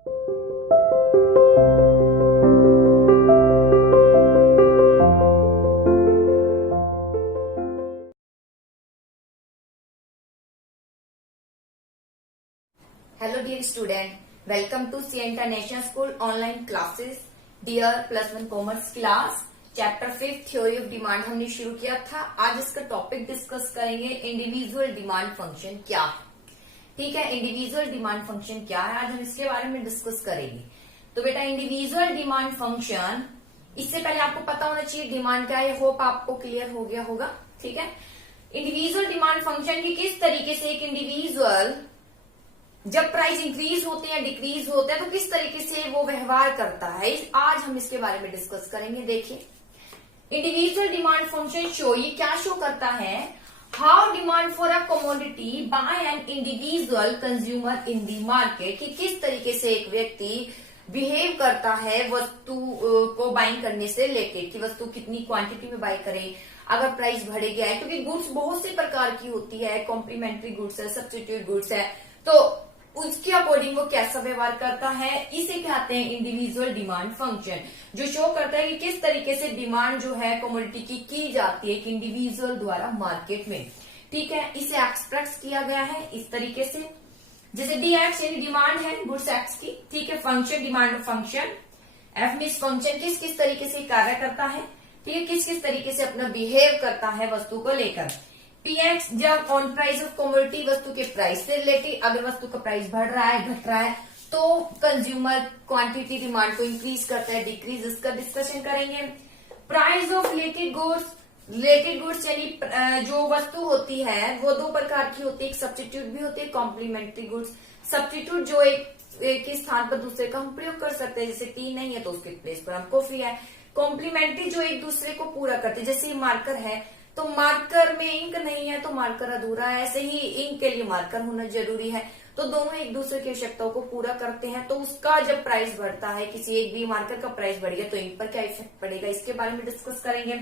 Hello dear student, welcome to C International School online classes. Dear +1 commerce class, chapter 5 theory of demand हमने शुरू किया था। आज इसका टॉपिक डिस्कस करेंगे इंडिविजुअल डिमांड फंक्शन क्या है। ठीक है, इंडिविजुअल डिमांड फंक्शन क्या है, आज हम इसके बारे में डिस्कस करेंगे। तो बेटा इंडिविजुअल डिमांड फंक्शन, इससे पहले आपको पता होना चाहिए डिमांड क्या है। होप आपको क्लियर हो गया होगा। ठीक है, इंडिविजुअल डिमांड फंक्शन की किस तरीके से एक इंडिविजुअल जब प्राइस इंक्रीज होते हैं डिक्रीज होते हैं तो किस तरीके से वो व्यवहार करता है, आज हम इसके बारे में डिस्कस करेंगे। देखिए, इंडिविजुअल डिमांड फंक्शन शो, ये क्या शो करता है, how demand for a commodity by an individual consumer in the market, कि किस तरीके से एक व्यक्ति बिहेव करता है वस्तु को बाइंग करने से लेके, कि वस्तु कितनी क्वांटिटी में बाय करे, अगर प्राइस बढ़ गया है, क्योंकि गुड्स बहुत से प्रकार की होती है, कॉम्प्लीमेंट्री गुड्स है, सब्स्टिट्यूट गुड्स है, तो उसके अकॉर्डिंग वो कैसा व्यवहार करता है, इसे कहते हैं इंडिविजुअल डिमांड फंक्शन, जो शो करता है कि किस तरीके से डिमांड जो है कमोडिटी की जाती है एक इंडिविजुअल द्वारा मार्केट में। ठीक है, इसे एक्सप्रेस किया गया है इस तरीके से, जैसे डी एक्स यानी डिमांड है गुड्स एक्स की। ठीक है, function demand function, F means function किस किस तरीके से कार्य करता है, ठीक है, किस किस तरीके से अपना बिहेव करता है वस्तु को लेकर। पीएक्स जब ऑन प्राइस ऑफ कमोडिटी, वस्तु के प्राइस से रिलेटेड, अगर वस्तु का प्राइस बढ़ रहा है घट रहा है तो कंज्यूमर क्वांटिटी डिमांड को इंक्रीज करता है डिक्रीज, इसका डिस्कशन करेंगे। Price of related goods, related goods यानी जो वस्तु होती है वो दो प्रकार की होती है, एक सब्स्टिट्यूट भी होती है, कॉम्प्लीमेंट्री गुड्स। सब्स्टिट्यूट जो एक के स्थान पर दूसरे का हम प्रयोग कर सकते हैं, जैसे टी नहीं है तो उसके प्लेस पर हम कॉफी है। कॉम्प्लीमेंट्री जो एक दूसरे को पूरा करते हैं, जैसे मार्कर है तो मार्कर में इंक नहीं है तो मार्कर अधूरा है, ऐसे ही इंक के लिए मार्कर होना जरूरी है, तो दोनों एक दूसरे की आवश्यकताओं को पूरा करते हैं। तो उसका जब प्राइस बढ़ता है, किसी एक भी मार्कर का प्राइस बढ़ गया तो इंक पर क्या इफेक्ट पड़ेगा, इसके बारे में डिस्कस करेंगे।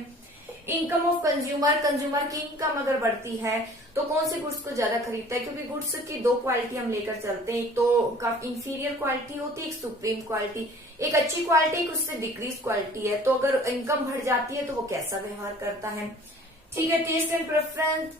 इनकम ऑफ कंज्यूमर, कंज्यूमर की इनकम अगर बढ़ती है तो कौन से गुड्स को ज्यादा खरीदता है, क्योंकि गुड्स की दो क्वालिटी हम लेकर चलते हैं, एक तो काफी इंफीरियर क्वालिटी होती है, एक सुप्रीम क्वालिटी, एक अच्छी क्वालिटी एक उससे डिक्रीज क्वालिटी है। तो अगर इनकम बढ़ जाती है तो वो कैसा व्यवहार करता है। ठीक है, टेस्ट एंड प्रेफरेंस,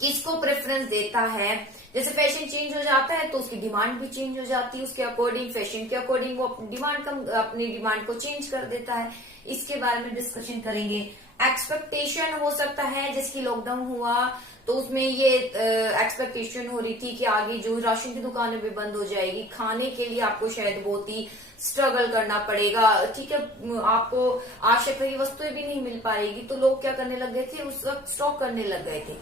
किसको प्रेफरेंस देता है, जैसे फैशन चेंज हो जाता है तो उसकी डिमांड भी चेंज हो जाती है, उसके अकॉर्डिंग फैशन के अकॉर्डिंग वो अपनी डिमांड को चेंज कर देता है, इसके बारे में डिस्कशन करेंगे। एक्सपेक्टेशन हो सकता है, जैसे कि लॉकडाउन हुआ तो उसमें ये एक्सपेक्टेशन हो रही थी कि आगे जो राशन की दुकानें भी बंद हो जाएगी, खाने के लिए आपको शायद बहुत ही स्ट्रगल करना पड़ेगा। ठीक है, आपको आवश्यक की वस्तुएं भी नहीं मिल पाएगी, तो लोग क्या करने लग गए थे, उस वक्त स्टॉक करने लग गए थे,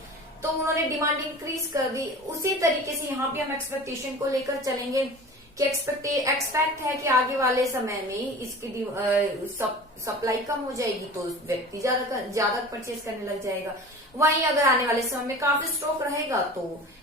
तो उन्होंने डिमांड इंक्रीज कर दी। उसी तरीके से यहाँ भी हम एक्सपेक्टेशन को लेकर चलेंगे कि एक्सपेक्ट है कि आगे वाले समय में इसकी सप्लाई कम हो जाएगी तो व्यक्ति ज्यादा परचेज करने लग जाएगा। वहीं अगर आने वाले समय में काफी स्टॉक रहेगा तो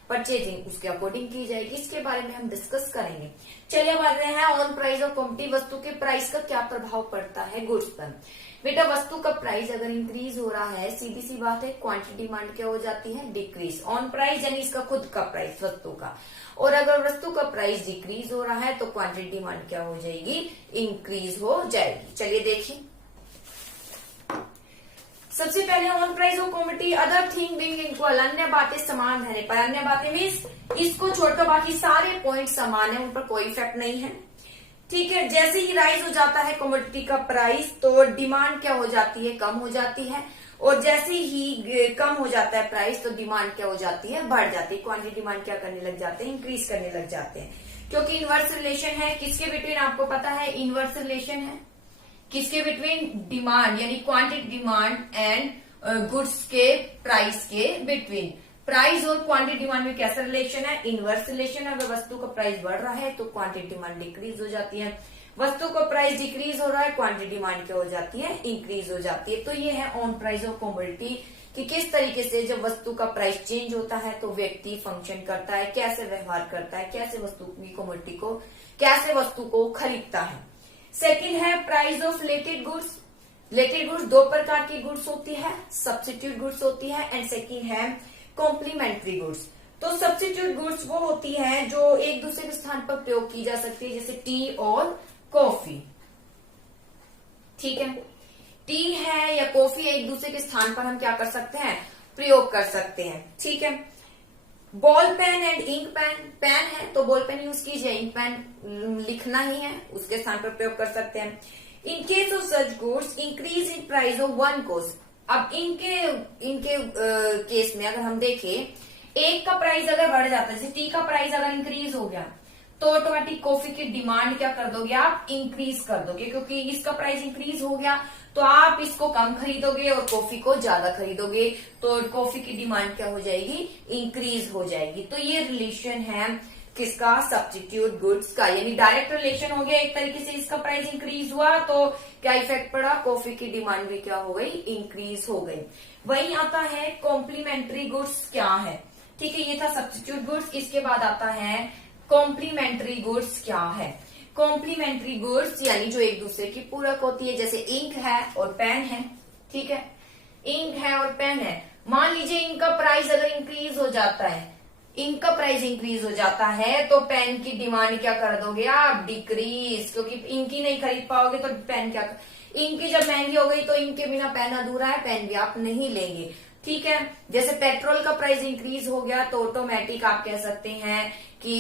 परचेजिंग उसके अकॉर्डिंग की जाएगी, इसके बारे में हम डिस्कस करेंगे। चलिए अब आते हैं ऑन प्राइस ऑफ कमोडिटी, वस्तु के प्राइस का क्या प्रभाव पड़ता है गुड्स पर। बेटा वस्तु का प्राइस अगर इंक्रीज हो रहा है, सीधी सी बात है क्वांटिटी डिमांड क्या हो जाती है, डिक्रीज। ऑन प्राइस यानी इसका खुद का प्राइस वस्तु का, और अगर वस्तु का प्राइस डिक्रीज हो रहा है तो क्वांटिटी डिमांड क्या हो जाएगी, इंक्रीज हो जाएगी। चलिए देखिए, सबसे पहले on price of commodity, other thing being equal, अन्य बातें समान रहने पर, अन्य बातें मीन्स इसको छोड़कर बाकी सारे पॉइंट समान है, उन पर कोई इफेक्ट नहीं है। ठीक है, जैसे ही राइज हो जाता है कमोडिटी का प्राइस तो डिमांड क्या हो जाती है, कम हो जाती है, और जैसे ही कम हो जाता है प्राइस तो डिमांड क्या हो जाती है, बढ़ जाती है। क्वांटिटी डिमांड क्या करने लग जाते हैं, इंक्रीज करने लग जाते हैं, क्योंकि इनवर्स रिलेशन है किसके बिटवीन, आपको पता है इनवर्स रिलेशन है किसके बिटवीन, डिमांड यानी क्वांटिटी डिमांड एंड गुड्स के प्राइस के बिटवीन। प्राइस और क्वांटिटी डिमांड में कैसा रिलेशन है, इनवर्स रिलेशन है। अगर वस्तु का प्राइस बढ़ रहा है तो क्वांटिटी डिमांड डिक्रीज हो जाती है, वस्तु का प्राइस डिक्रीज हो रहा है क्वांटिटी डिमांड क्या हो जाती है, इंक्रीज हो जाती है। तो ये है ऑन प्राइस ऑफ कमोडिटी, कि किस तरीके से जब वस्तु का प्राइस चेंज होता है तो व्यक्ति फंक्शन करता है, कैसे व्यवहार करता है, कैसे वस्तु की कमोडिटी को, कैसे वस्तु को खरीदता है। सेकंड है price of related goods. Related goods दो प्रकार की गुड्स होती है, सब्स्टिट्यूट गुड्स होती है एंड सेकंड है कॉम्प्लीमेंट्री गुड्स। तो सब्स्टिट्यूट गुड्स वो होती है जो एक दूसरे के स्थान पर प्रयोग की जा सकती है, जैसे टी और कॉफी। ठीक है, टी है या कॉफी है, एक दूसरे के स्थान पर हम क्या कर सकते हैं, प्रयोग कर सकते हैं। ठीक है, ball pen and ink pen, pen है तो बॉल पेन यूज कीजिए, इंक पेन लिखना ही है, उसके स्थान पर प्रयोग कर सकते हैं। In case of such goods increase in price of one cost. अब इनके केस में अगर हम देखें, एक का प्राइस अगर बढ़ जाता है, जैसे टी का प्राइस अगर इंक्रीज हो गया तो ऑटोमेटिक कॉफी की डिमांड क्या कर दोगे आप, इंक्रीज कर दोगे, क्योंकि इसका प्राइस इंक्रीज हो गया तो आप इसको कम खरीदोगे और कॉफी को ज्यादा खरीदोगे, तो कॉफी की डिमांड क्या हो जाएगी, इंक्रीज हो जाएगी। तो ये रिलेशन है किसका, सब्स्टिट्यूट गुड्स का, यानी डायरेक्ट रिलेशन हो गया। एक तरीके से इसका प्राइस इंक्रीज हुआ तो क्या इफेक्ट पड़ा, कॉफी की डिमांड भी क्या हो गई, इंक्रीज हो गई। वहीं आता है कॉम्प्लीमेंट्री गुड्स क्या है। ठीक है, ये था सब्स्टिट्यूट गुड्स। इसके बाद आता है कॉम्प्लीमेंट्री गुड्स क्या है। कॉम्प्लीमेंट्री गुड्स यानी जो एक दूसरे की पूरक होती है, जैसे इंक है और पेन है। ठीक है, इंक है और पेन है। मान लीजिए इंक का प्राइस अगर इंक्रीज हो जाता है, इंक का प्राइस इंक्रीज हो जाता है तो पेन की डिमांड क्या कर दोगे आप, डिक्रीज, क्योंकि इंक ही नहीं खरीद पाओगे तो पेन क्या, इंक की जब महंगी हो गई तो इंक के बिना पेन अधूरा है, पेन भी आप नहीं लेंगे। ठीक है, जैसे पेट्रोल का प्राइस इंक्रीज हो गया तो ऑटोमेटिक आप कह सकते हैं कि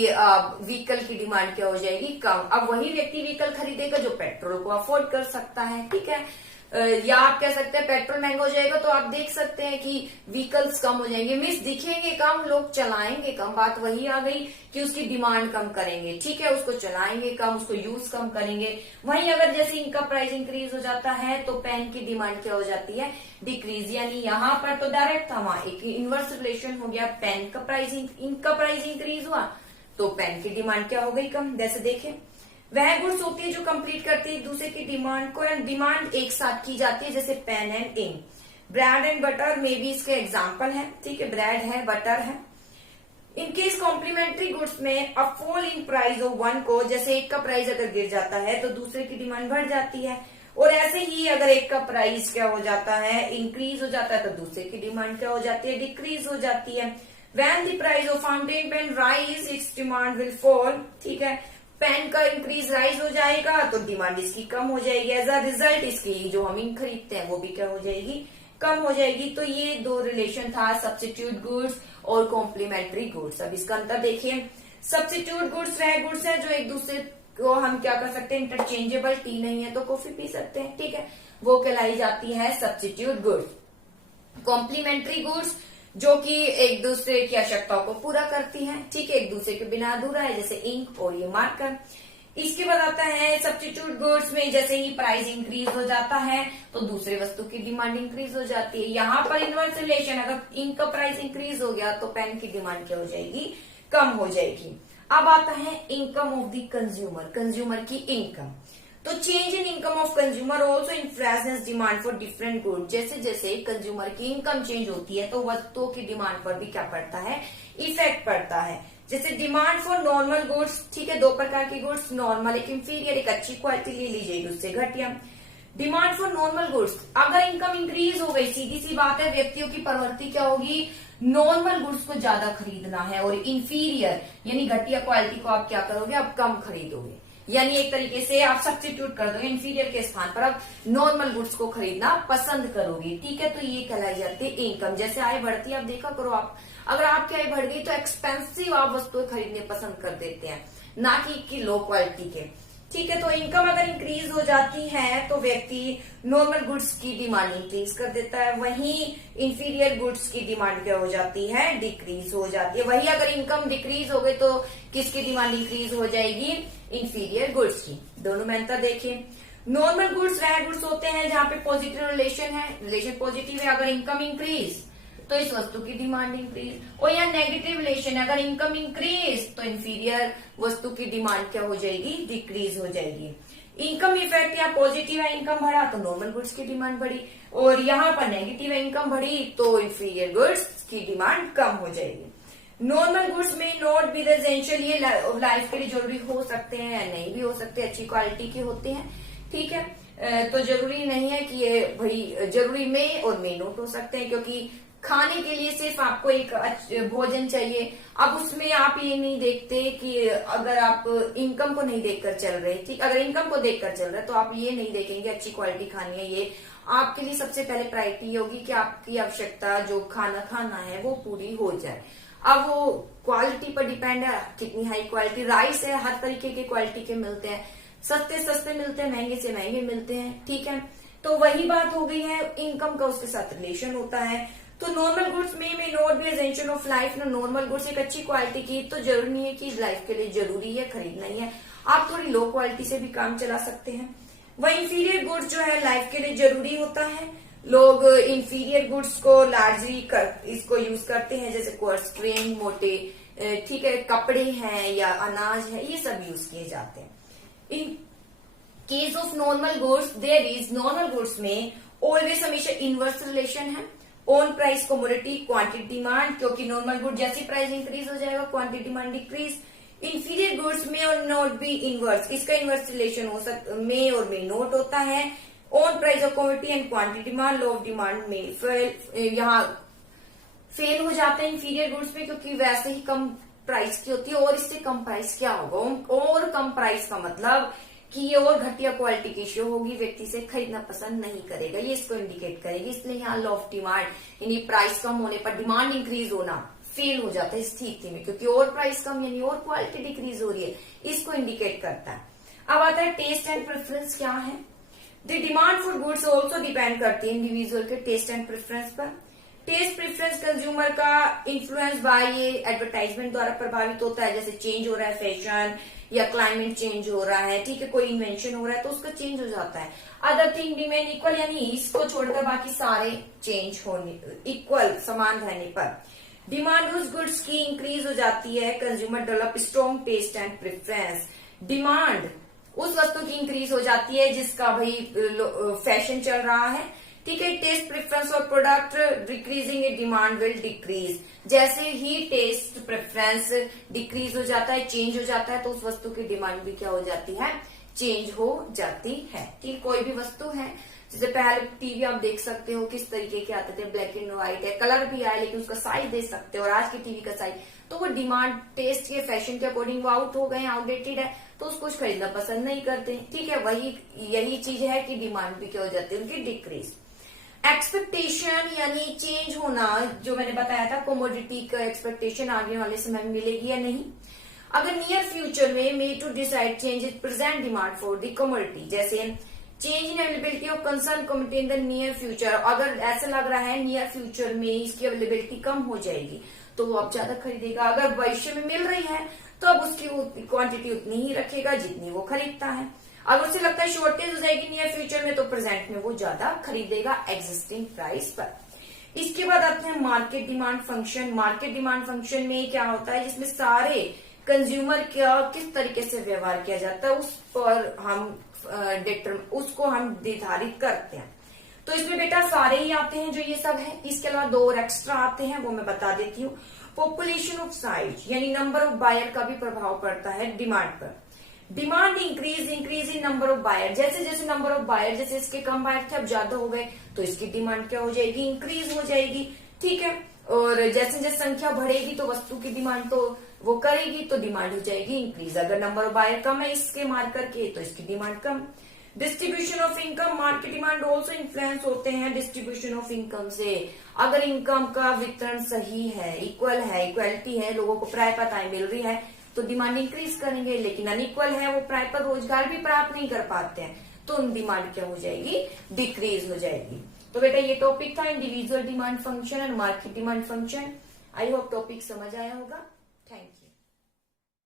व्हीकल की डिमांड क्या हो जाएगी, कम। अब वही व्यक्ति व्हीकल खरीदेगा जो पेट्रोल को अफोर्ड कर सकता है। ठीक है, या आप कह सकते हैं पेट्रोल महंगा हो जाएगा तो आप देख सकते हैं कि व्हीकल्स कम हो जाएंगे, मीन्स दिखेंगे कम, लोग चलाएंगे कम। बात वही आ गई कि उसकी डिमांड कम करेंगे। ठीक है, उसको चलाएंगे कम, उसको यूज कम करेंगे। वहीं अगर जैसे इनका प्राइस इंक्रीज हो जाता है तो पेन की डिमांड क्या हो जाती है, डिक्रीज। यानी यहाँ पर तो डायरेक्ट था, वहां एक इनवर्स रिलेशन हो गया, पेन का प्राइस, इनका प्राइस इंक्रीज हुआ तो पेन की डिमांड क्या हो गई, कम। जैसे देखें, वह गुड्स होती है जो कंप्लीट करती है एक दूसरे की डिमांड को, एंड डिमांड एक साथ की जाती है, जैसे pen and ink. Bread and butter में भी इसके एग्जांपल है। ठीक है, ब्रेड है, बटर है। इन केस कॉम्प्लीमेंट्री गुड्स में a fall in price of one को, जैसे एक का प्राइस अगर गिर जाता है तो दूसरे की डिमांड बढ़ जाती है, और ऐसे ही अगर एक का प्राइस क्या हो जाता है, इंक्रीज हो जाता है, तो दूसरे की डिमांड क्या हो जाती है, डिक्रीज हो जाती है। When the price of fountain pen rise, its demand will fall। ठीक है, पेन का इंक्रीज राइज हो जाएगा तो डिमांड इसकी कम हो जाएगी, एज अ रिजल्ट इसकी जो हम इंक खरीदते हैं वो भी क्या हो जाएगी, कम हो जाएगी। तो ये दो रिलेशन था, सब्स्टिट्यूट गुड्स और कॉम्प्लीमेंट्री गुड्स। अब इसका अंतर देखिए, सब्स्टिट्यूट गुड्स वह गुड्स है जो एक दूसरे को हम क्या कर सकते हैं, इंटरचेंजेबल, टी नहीं है तो कॉफी पी सकते हैं। ठीक है, वो कहलाई जाती है सब्स्टिट्यूट गुड्स। कॉम्प्लीमेंट्री गुड्स जो कि एक दूसरे की आवश्यकताओं को पूरा करती हैं। ठीक है, एक दूसरे के बिना अधूरा है, जैसे इंक और ये मार्कर। इसके बाद आता है सब्स्टिट्यूट गुड्स में जैसे ही प्राइस इंक्रीज हो जाता है तो दूसरे वस्तु की डिमांड इंक्रीज हो जाती है। यहाँ पर इनवर्स रिलेशन, अगर इंक का प्राइस इंक्रीज हो गया तो पेन की डिमांड क्या हो जाएगी, कम हो जाएगी। अब आता है income of the consumer, consumer की इनकम। तो change in income of consumer also influences demand for different good. जैसे जैसे कंज्यूमर की इनकम चेंज होती है तो वस्तुओं की डिमांड पर भी क्या पड़ता है, इफेक्ट पड़ता है। जैसे डिमांड फॉर नॉर्मल गुड्स। ठीक है, दो प्रकार की गुड्स, नॉर्मल एक इंफीरियर, एक अच्छी क्वालिटी ले लीजिए, उससे घटिया। डिमांड फॉर नॉर्मल गुड्स, अगर इनकम इंक्रीज हो गई, सीधी सी बात है, व्यक्तियों की प्रवृत्ति क्या होगी, नॉर्मल गुड्स को ज्यादा खरीदना है, और इंफीरियर यानी घटिया क्वालिटी को आप क्या करोगे, आप कम खरीदोगे। यानी एक तरीके से आप सब्स्टिट्यूट कर दोगे, इंफीरियर के स्थान पर आप नॉर्मल गुड्स को खरीदना पसंद करोगे। ठीक है, तो ये कहलाई जाती है इनकम। जैसे आय बढ़ती है, आप देखा करो, आप अगर आपकी आय बढ़ गई तो एक्सपेंसिव आप वस्तुएं खरीदने पसंद कर देते हैं, ना कि लो क्वालिटी के। ठीक है, तो इनकम अगर इंक्रीज हो जाती है तो व्यक्ति नॉर्मल गुड्स की डिमांड इंक्रीज कर देता है, वहीं इंफीरियर गुड्स की डिमांड क्या हो जाती है, डिक्रीज हो जाती है। वही अगर इनकम डिक्रीज हो गई तो किसकी डिमांड इंक्रीज हो जाएगी, इंफीरियर गुड्स की। दोनों में अंतर देखें। नॉर्मल गुड्स वह गुड्स होते हैं जहां पे पॉजिटिव रिलेशन है, रिलेशन पॉजिटिव है, अगर इनकम इंक्रीज तो इस वस्तु की डिमांड इंक्रीज, और या नेगेटिव रिलेशन, अगर इनकम इंक्रीज तो इंफीरियर वस्तु की डिमांड क्या हो जाएगी, डिक्रीज हो जाएगी। इनकम इफेक्ट या पॉजिटिव है, इनकम बढ़ा तो नॉर्मल गुड्स की डिमांड बढ़ी, और यहाँ पर नेगेटिव है, इनकम बढ़ी तो इंफीरियर गुड्स की डिमांड कम हो जाएगी। नॉर्मल गुड्स में नॉट बी एसेंशियल, ये लाइफ के लिए जरूरी हो सकते हैं या नहीं भी हो सकते, अच्छी क्वालिटी के होते हैं। ठीक है, तो जरूरी नहीं है कि ये भाई, जरूरी में और में नोट हो सकते हैं, क्योंकि खाने के लिए सिर्फ आपको एक भोजन चाहिए। अब उसमें आप ये नहीं देखते कि अगर आप इनकम को नहीं देखकर चल रहे, ठीक, अगर इनकम को देखकर चल रहे तो आप ये नहीं देखेंगे अच्छी क्वालिटी खानी है। ये आपके लिए सबसे पहले प्रायोरिटी होगी कि आपकी आवश्यकता जो खाना खाना है वो पूरी हो जाए। अब वो क्वालिटी पर डिपेंड है, कितनी हाई क्वालिटी राइस है, हर तरीके के क्वालिटी के मिलते हैं, सस्ते मिलते हैं, महंगे से महंगे मिलते हैं, ठीक है। तो वही बात हो गई है, इनकम का उसके साथ रिलेशन होता है। तो नॉर्मल गुड्स में not be essential of life ना, नॉर्मल गुड्स एक अच्छी क्वालिटी की तो जरूरी नहीं है कि लाइफ के लिए जरूरी है, खरीदना ही है। आप थोड़ी लो क्वालिटी से भी काम चला सकते हैं। वह इंफीरियर गुड्स जो है लाइफ के लिए जरूरी होता है। लोग इंफीरियर गुड्स को लार्जली इसको यूज करते हैं, जैसे कोर्स ट्रेन, मोटे, ठीक है, कपड़े हैं या अनाज है, ये सब यूज किए जाते हैं। In case of normal goods there is, normal goods में ऑलवेज हमेशा इनवर्स रिलेशन है, on price commodity quantity demand, क्योंकि नॉर्मल गुड जैसी प्राइस इंक्रीज हो जाएगा quantity demand decrease. Inferior goods में और नॉट बी इनवर्स, इसका इनवर्स रिलेशन हो सकता में और में नोट होता है। On price of commodity and quantity demand, law of demand में यहाँ फेल हो जाते हैं इंफीरियर गुड्स में, क्योंकि वैसे ही कम प्राइस की होती है। और इससे कम प्राइस क्या होगा, और कम प्राइस का मतलब कि ये और घटिया क्वालिटी की शो होगी, व्यक्ति से खरीदना पसंद नहीं करेगा, ये इसको इंडिकेट करेगी। इसलिए यहाँ लॉ ऑफ डिमांड यानी प्राइस कम होने पर डिमांड इंक्रीज होना फेल हो जाता है इस स्थिति में, क्योंकि और प्राइस कम यानी और क्वालिटी डिक्रीज हो रही है, इसको इंडिकेट करता है। अब आता है टेस्ट एंड प्रेफरेंस क्या है। The demand for goods also depend करती है इंडिविजुअल के टेस्ट एंड प्रेफरेंस पर। टेस्ट प्रेफरेंस कंज्यूमर का इन्फ्लुएंस बाय ये एडवर्टाइजमेंट द्वारा प्रभावित होता है, जैसे चेंज हो रहा है फैशन या क्लाइमेट चेंज हो रहा है, ठीक है, कोई इन्वेंशन हो रहा है तो उसका चेंज हो जाता है। अदर थिंग रिमेन इक्वल, यानी इसको छोड़कर बाकी सारे चेंज होने इक्वल समान रहने पर डिमांड उस गुड्स की इंक्रीज हो जाती है। Consumer develop strong taste and preference, demand उस वस्तु की इंक्रीज हो जाती है जिसका भाई फैशन चल रहा है, ठीक है। टेस्ट प्रेफरेंस और product decreasing demand will decrease, जैसे ही टेस्ट प्रेफरेंस डिक्रीज हो जाता है, चेंज हो जाता है, तो उस वस्तु की डिमांड भी क्या हो जाती है, चेंज हो जाती है, ठीक। कोई भी वस्तु है, जैसे पहले टीवी आप देख सकते हो किस तरीके के आते थे, ब्लैक एंड व्हाइट है, कलर भी आया लेकिन उसका साइज दे सकते हो, और आज की टीवी का साइज, तो वो डिमांड टेस्ट के फैशन के अकॉर्डिंग वो आउट हो गए, आउटडेटेड है, तो उसको खरीदना पसंद नहीं करते, ठीक है। वही यही चीज है कि डिमांड भी क्या हो जाती है उनकी डिक्रीज। एक्सपेक्टेशन यानी चेंज होना, जो मैंने बताया था कमोडिटी का एक्सपेक्टेशन आगे वाले समय में मिलेगी या नहीं। अगर नियर फ्यूचर में may to decide change is present demand for the commodity, जैसे change in availability of concern commodity in the near future, अगर ऐसा लग रहा है नियर फ्यूचर में इसकी अवेलेबिलिटी कम हो जाएगी तो वो अब ज्यादा खरीदेगा। अगर भविष्य में मिल रही है तो अब उसकी क्वांटिटी उतनी ही रखेगा जितनी वो खरीदता है। अगर उसे लगता है शॉर्टेज हो जाएगी नियर फ्यूचर में तो प्रेजेंट में वो ज्यादा खरीदेगा एग्जिस्टिंग प्राइस पर। इसके बाद आते हैं market demand function. Market demand function में क्या होता है, जिसमें सारे कंज्यूमर का किस तरीके से व्यवहार किया जाता है उस पर हम उसको हम निर्धारित करते हैं। तो इसमें बेटा सारे ही आते हैं जो ये सब है, इसके अलावा दो और एक्स्ट्रा आते हैं वो मैं बता देती हूँ। पॉपुलेशन ऑफ साइज यानी नंबर ऑफ बायर का भी प्रभाव पड़ता है डिमांड पर। Demand increase in number of buyer, जैसे जैसे नंबर ऑफ बायर, जैसे इसके कम बायर थे अब ज्यादा हो गए तो इसकी डिमांड क्या हो जाएगी, इंक्रीज हो जाएगी, ठीक है। और जैसे जैसे संख्या बढ़ेगी तो वस्तु की डिमांड तो वो करेगी तो डिमांड हो जाएगी इंक्रीज। अगर नंबर ऑफ बायर कम है इसके मार्कर के तो इसकी demand come. Distribution of income, market demand also influence होते हैं डिस्ट्रीब्यूशन ऑफ इनकम से। अगर इनकम का वितरण सही है, इक्वल है, इक्वलिटी है, लोगों को प्राप्यताएं मिल रही है तो डिमांड इंक्रीज करेंगे। लेकिन अनइक्वल है, वो प्राप्य रोजगार भी प्राप्त नहीं कर पाते हैं तो उन डिमांड क्या हो जाएगी, डिक्रीज हो जाएगी। तो बेटा ये टॉपिक था individual demand function and market demand function. I hope topic समझ आया होगा। Thank you.